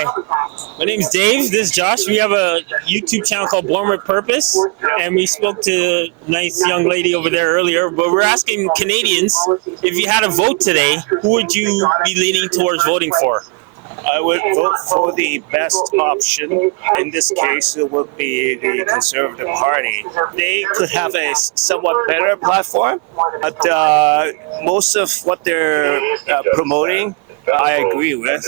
Hi, my name is Dave. This is Josh. We have a YouTube channel called Born with Purpose, and we spoke to a nice young lady over there earlier. But we're asking Canadians, if you had a vote today, who would you be leaning towards voting for? I would vote for the best option. In this case, it would be the Conservative Party. They could have a somewhat better platform, but most of what they're promoting, I agree with.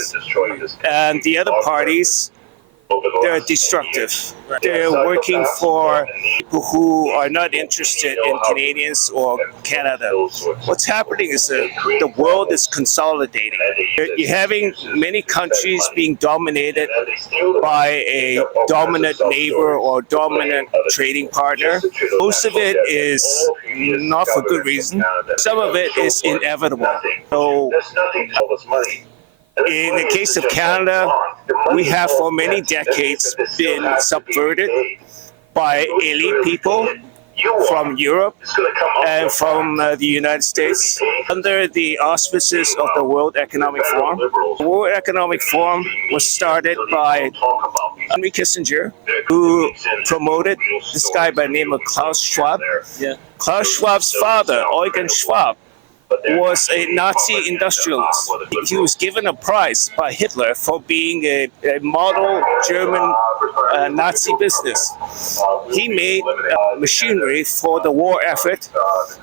And the other parties, they're destructive. They're working for people who are not interested in Canadians or Canada. What's happening is the world is consolidating. You're having many countries being dominated by a dominant neighbor or dominant trading partner. Most of it is not for good reason. Some of it is inevitable. So, in the case of Canada, we have for many decades been subverted by elite people from Europe and from the United States under the auspices of the World Economic Forum. The World Economic Forum was started by Henry Kissinger, who promoted this guy by the name of Klaus Schwab. Klaus Schwab's father, Eugen Schwab, was a Nazi industrialist. He was given a prize by Hitler for being a model German Nazi business. He made machinery for the war effort.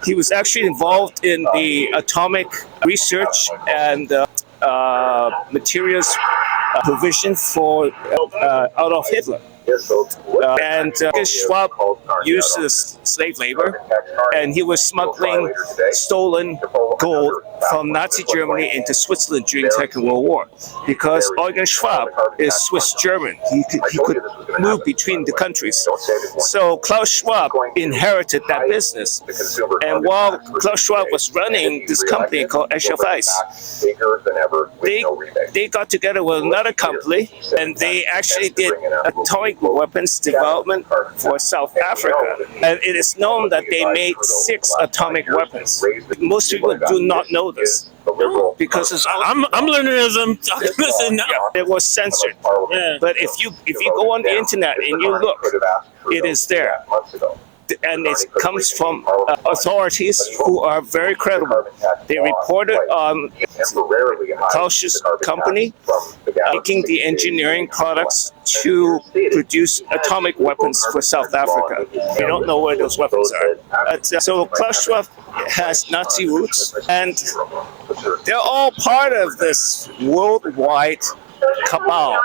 He was actually involved in the atomic research and materials provision for Adolf Hitler. And Schwab uses slave labor, and he was smuggling stolen gold from Nazi Germany into Switzerland during the Second World War. Because Eugen Schwab is Swiss-German, he could move between the countries. So Klaus Schwab inherited that business. And while Klaus Schwab was running this company called HFIs, they got together with another company, and they actually did atomic weapons development for South Africa. And it is known that they made 6 atomic weapons. Most people do not know this. Because I'm learning as I'm talking now. It was censored. Yeah. But if you go on the internet and you look, it is there. And it comes from authorities who are very credible. They reported on Klaus's company making the engineering products to produce atomic weapons for South Africa. We don't know where those weapons are. So Klaus Schwab has Nazi roots, and they're all part of this worldwide cabal.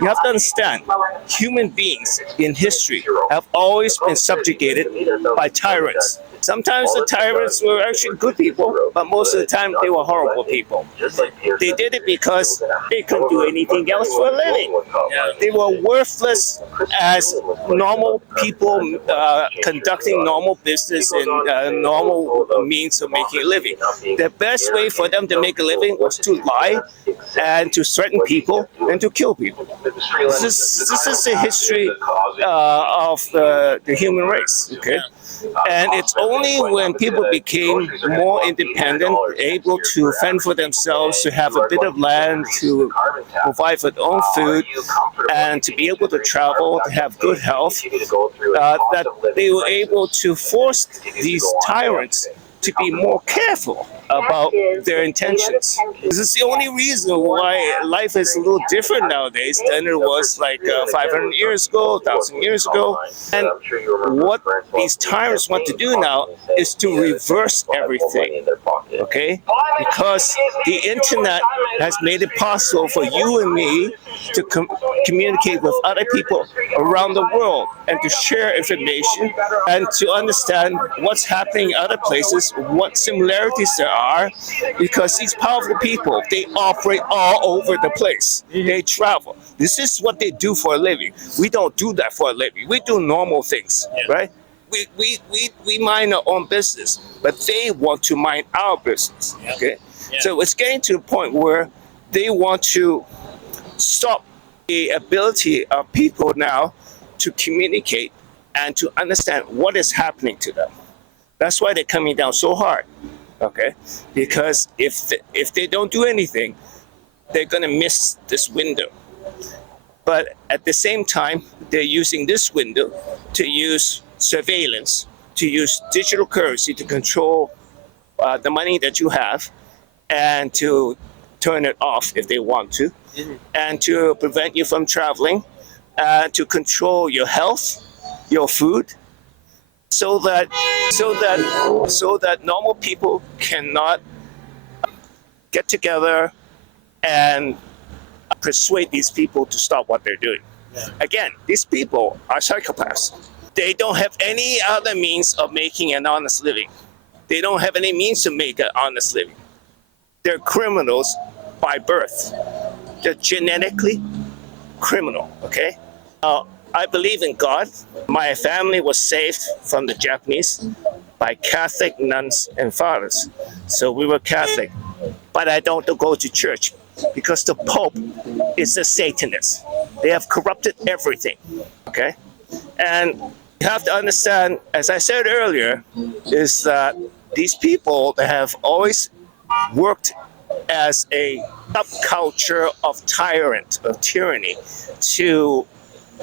You have to understand, human beings in history have always been subjugated by tyrants. Sometimes the tyrants were actually good people, but most of the time they were horrible people. They did it because they couldn't do anything else for a living. They were worthless as normal people conducting normal business and normal means of making a living. The best way for them to make a living was to lie and to threaten people and to kill people. This is the history of the human race, okay? And it's only when people became more independent, able to fend for themselves, to have a bit of land, to provide for their own food, and to be able to travel, to have good health, that they were able to force these tyrants to be more careful about their intentions. This is the only reason why life is a little different nowadays than it was like 500 years ago, 1,000 years ago. And what these tyrants want to do now is to reverse everything, okay? Because the internet has made it possible for you and me to communicate with other people around the world and to share information and to understand what's happening in other places, what similarities there are, because these powerful people, they operate all over the place. They travel. This is what they do for a living. We don't do that for a living. We do normal things, right? We mind our own business, but they want to mind our business, okay? So it's getting to the point where they want to stop the ability of people now to communicate and to understand what is happening to them. That's why they're coming down so hard, okay? Because if they don't do anything, they're going to miss this window. But at the same time, they're using this window to use surveillance, to use digital currency to control the money that you have and to turn it off if they want to, and to prevent you from traveling, to control your health, your food, so that normal people cannot get together and persuade these people to stop what they're doing. Again, these people are psychopaths. They don't have any other means of making an honest living. They don't have any means to make an honest living. They're criminals by birth. They're genetically criminal, okay? I believe in God. My family was saved from the Japanese by Catholic nuns and fathers. So we were Catholic. But I don't go to church because the Pope is a Satanist. They have corrupted everything, okay? And you have to understand, as I said earlier, is that these people that have always worked as a subculture of tyranny to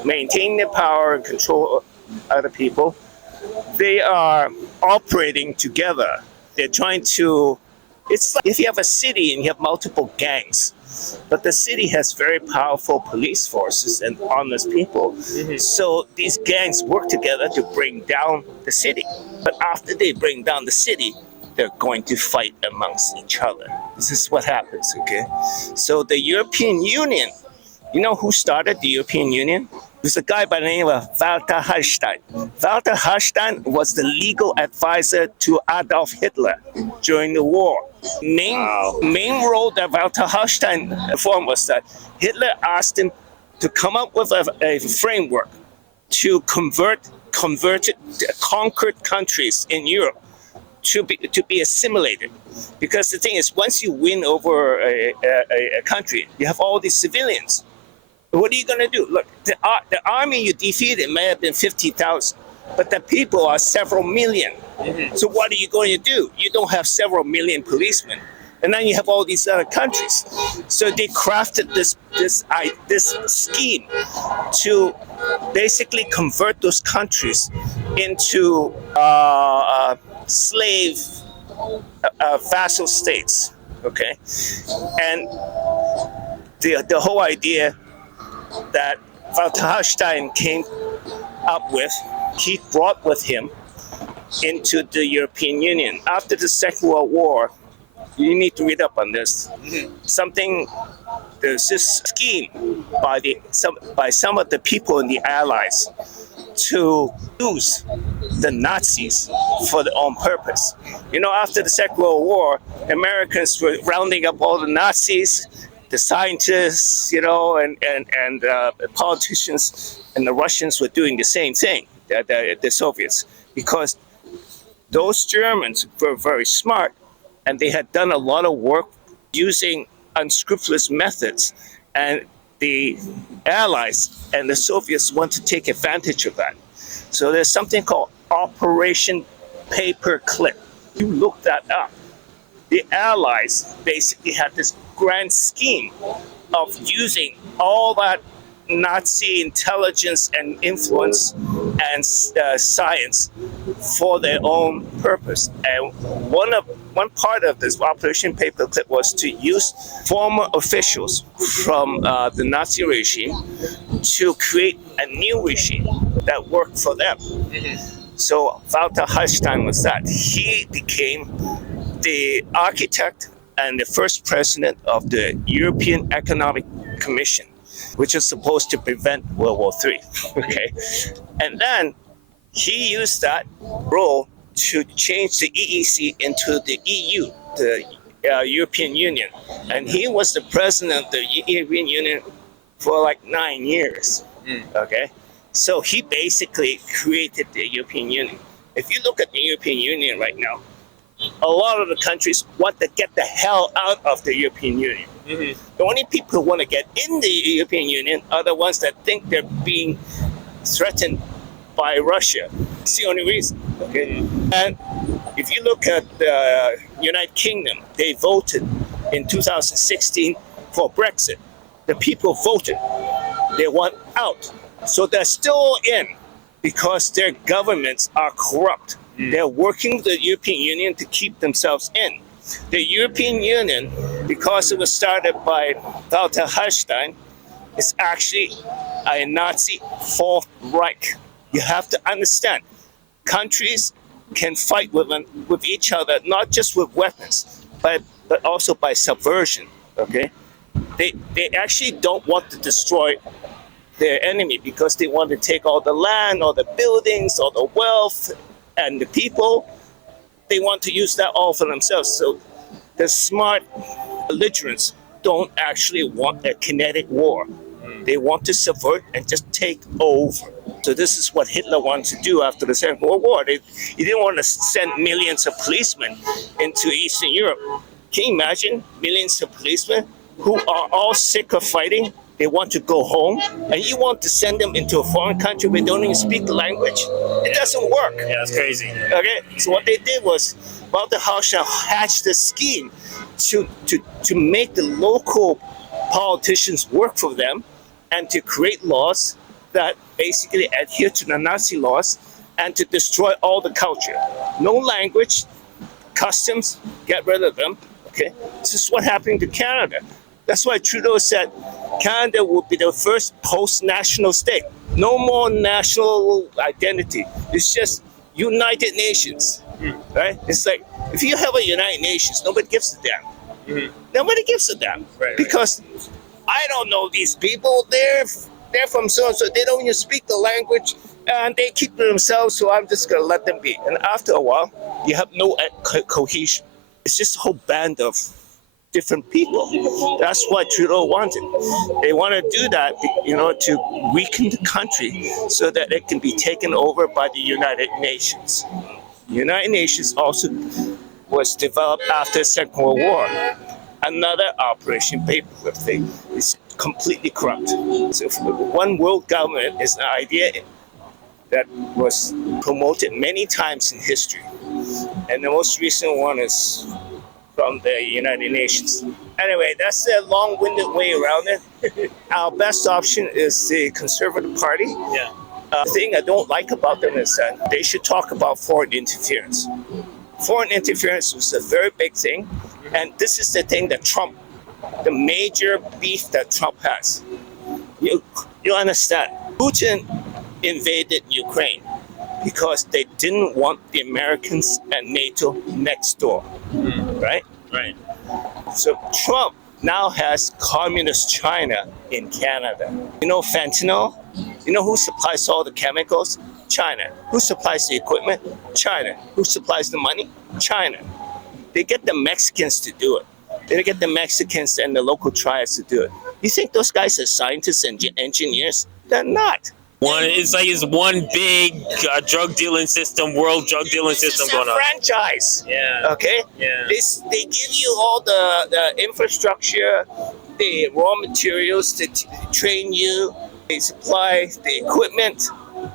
maintain their power and control other people, they are operating together. They're trying to, it's like if you have a city and you have multiple gangs, but the city has very powerful police forces and honest people. So these gangs work together to bring down the city. But after they bring down the city, they're going to fight amongst each other. This is what happens, okay? So the European Union, you know who started the European Union? There's a guy by the name of Walter Hallstein. Walter Hallstein was the legal advisor to Adolf Hitler during the war. Main role that Walter Hallstein performed was that Hitler asked him to come up with a framework to convert conquered countries in Europe to be assimilated. Because the thing is, once you win over a country, you have all these civilians. What are you going to do? Look, the army you defeated may have been 50,000, but the people are several million. So what are you going to do? You don't have several million policemen, and then you have all these other countries. So they crafted this scheme to basically convert those countries into slave vassal states. Okay, and the whole idea that Walter Hallstein came up with, he brought with him into the European Union. After the Second World War, you need to read up on this. There's this scheme by some of the people in the Allies to use the Nazis for their own purpose. You know, after the Second World War, Americans were rounding up all the Nazis, the scientists, you know, and politicians, and the Russians were doing the same thing, the Soviets, because those Germans were very smart, and they had done a lot of work using unscrupulous methods, and the Allies and the Soviets want to take advantage of that. So there's something called Operation Paperclip. You look that up. The Allies basically had this grand scheme of using all that Nazi intelligence and influence and science for their own purpose. And one part of this Operation Paperclip was to use former officials from the Nazi regime to create a new regime that worked for them. So Walter Hallstein was that. He became the architect and the first president of the European Economic Commission, which is supposed to prevent World War III. Okay, and then he used that role to change the EEC into the EU, the European Union, and he was the president of the European Union for like 9 years. Okay, so he basically created the European Union. If you look at the European Union right now, a lot of the countries want to get the hell out of the European Union. The only people who want to get in the European Union are the ones that think they're being threatened by Russia. It's the only reason. Okay? And if you look at the United Kingdom, they voted in 2016 for Brexit. The people voted. They want out. So they're still in because their governments are corrupt. They're working with the European Union to keep themselves in. The European Union, because it was started by Walter Hallstein, is actually a Nazi Fourth Reich. You have to understand, countries can fight with each other, not just with weapons, but also by subversion. Okay, they actually don't want to destroy their enemy because they want to take all the land, all the buildings, all the wealth, and the people. They want to use that all for themselves. So the smart belligerents don't actually want a kinetic war. They want to subvert and just take over. So this is what Hitler wanted to do after the Second World War. He didn't want to send millions of policemen into Eastern Europe. Can you imagine millions of policemen who are all sick of fighting? They want to go home, and you want to send them into a foreign country where they don't even speak the language? It doesn't work. Yeah, it's crazy. Okay, so what they did was Walter Hallstein hatched a scheme to make the local politicians work for them and to create laws that basically adhere to the Nazi laws and to destroy all the culture. No language, customs, get rid of them. Okay, this is what happened to Canada. That's why Trudeau said Canada will be the first post-national state. No more national identity. It's just United Nations, right? It's like, if you have a United Nations, nobody gives a damn. Nobody gives a damn. Right. Because I don't know these people. They're from so-and-so. They don't even speak the language, and they keep to themselves, so I'm just going to let them be. And after a while, you have no cohesion. It's just a whole band of different people. That's what Trudeau wanted. They want to do that, to weaken the country so that it can be taken over by the United Nations. The United Nations also was developed after the Second World War. Another Operation Paperclip thing is completely corrupt. So one world government is an idea that was promoted many times in history. And the most recent one is from the United Nations. Anyway, that's a long-winded way around it. Our best option is the Conservative Party. Yeah. The thing I don't like about them is that they should talk about foreign interference. Foreign interference was a very big thing, and this is the thing that the major beef that Trump has. You understand, Putin invaded Ukraine because they didn't want the Americans and NATO next door, right? Right. So Trump now has communist China in Canada. You know fentanyl? You know who supplies all the chemicals? China. Who supplies the equipment? China. Who supplies the money? China. They get the Mexicans to do it. They get the Mexicans and the local tribes to do it. You think those guys are scientists and engineers? They're not. It's one big drug dealing system, world drug dealing system going on. Franchise. Yeah. Okay. Yeah. They give you all the infrastructure, the raw materials to train you. They supply the equipment,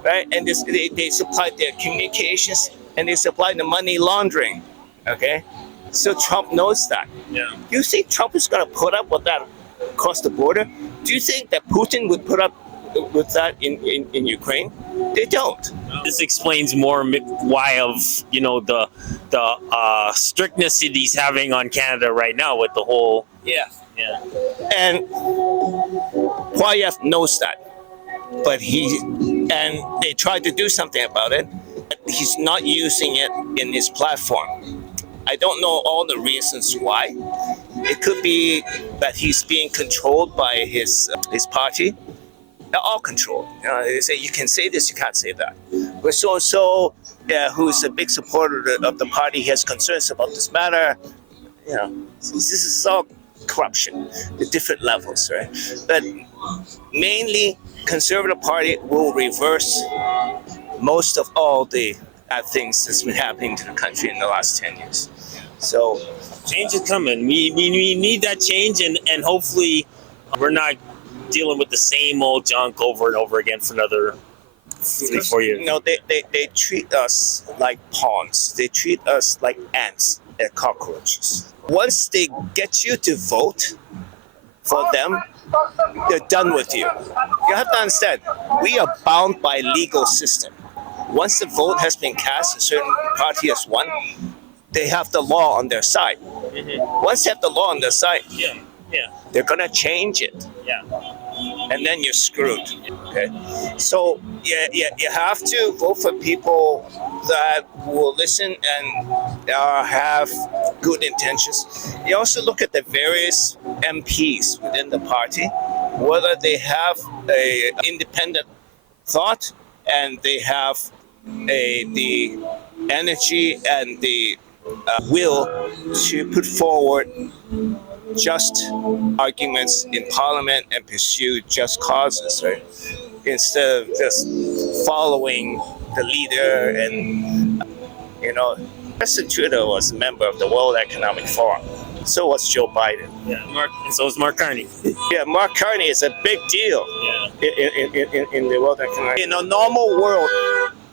right? And they supply their communications, and they supply the money laundering. Okay. So Trump knows that. Yeah. Do you think Trump is going to put up with that across the border? Do you think that Putin would put up with that in Ukraine? They don't. This explains more why of the strictness that he's having on Canada right now with the whole. Yeah. And Poilievre knows that, but they tried to do something about it. But he's not using it in his platform. I don't know all the reasons why. It could be that he's being controlled by his party. They're all controlled. They say you can say this, you can't say that. But so who's a big supporter of the party, he has concerns about this matter. This is all corruption, the different levels, right? But mainly, Conservative Party will reverse most of all the bad things that's been happening to the country in the last 10 years. So change is coming. We need that change, and hopefully we're not dealing with the same old junk over and over again for another 3-4 years. They treat us like pawns. They treat us like ants and cockroaches. Once they get you to vote for them, they're done with you. You have to understand, we are bound by legal system. Once the vote has been cast, a certain party has won, they have the law on their side. Once they have the law on their side, they're gonna change it. And then you're screwed. Okay, so you have to vote for people that will listen and have good intentions. You also look at the various MPs within the party, whether they have a independent thought and they have the energy and the will to put forward just arguments in Parliament and pursue just causes, right? Instead of just following the leader. And President Trudeau was a member of the World Economic Forum. So was Joe Biden. And so is Mark Carney. Mark Carney is a big deal in the World Economic. In a normal world,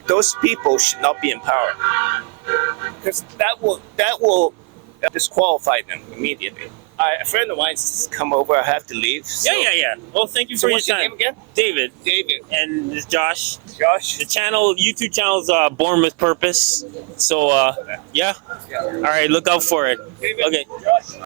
those people should not be in power, because that will disqualify them immediately. A friend of mine has come over. I have to leave. So. Yeah. Well, thank you for your time. Name again? David. And this is Josh. The YouTube channel is Born with Purpose. So, All right, look out for it. David. Okay. Josh.